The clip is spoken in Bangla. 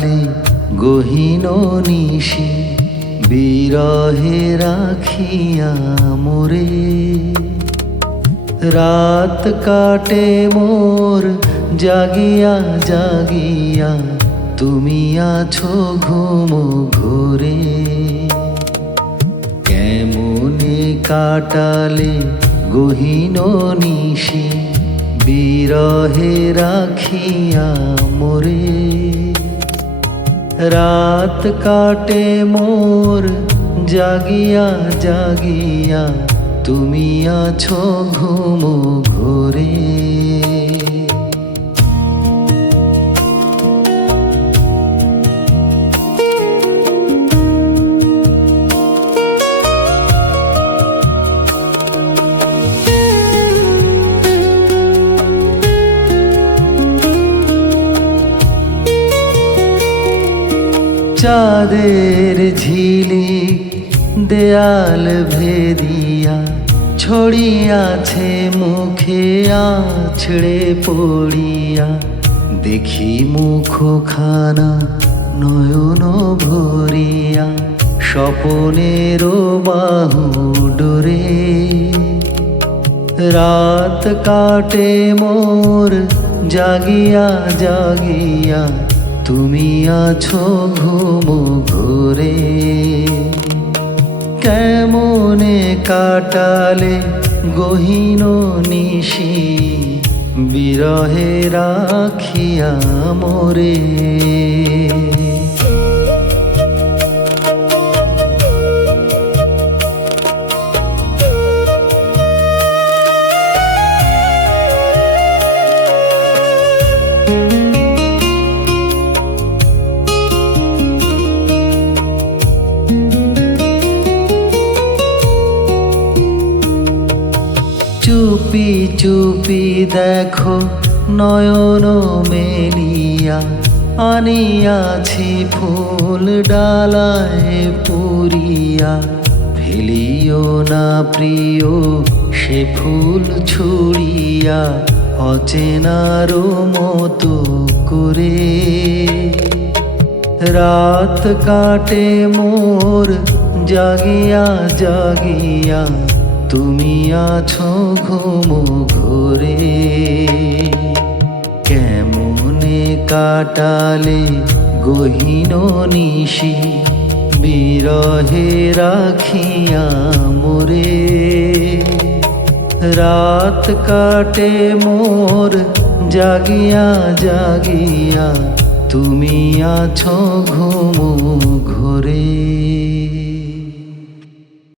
কাটালে গহীন নিশি বিরহে রাখিয়া মোরে। রাত কাটে মোর জাগিয়া জাগিয়া, তুমি আছো ঘুম ঘোরে। কেমনে কাটালে গহীন নিশি বিরহে রাখিয়া মোরে। রাত কাটে মোর জাগিয়া জাগিয়া, তুমি আছো ঘুম ঘোরে। চাঁদের ঝিলিক দেয়াল ভেদিয়া ছড়িয়াছে মুখে আছড়ে পড়িয়া। দেখি মুখখানা নয়ন ভরিয়া, স্বপনের বাহু ডোরে। রাত কাটে মোর জাগিয়া জাগিয়া, তুমি আছো ঘুম ঘোরে। কেমনে কাটালে গহীন নিশি বিরহে রাখিয়া মোরে। চুপি চুপি দেখো নয়ন মেলিয়া, আনিয়াছি ফুল ডালায় পুরিয়া। ফেলিও না প্রিয় সে ফুল ছুড়িয়া, অচেনার মতো করে। রাত কাটে মোর জাগিয়া জাগিয়া, তুমি আছো ঘুম ঘোরে। কেমনে কাটালে গহীন নিশি বিরহে রাখিয়া মোরে। রাত কাটে মোর জাগিয়া জাগিয়া, তুমি আছো ঘুম ঘোরে।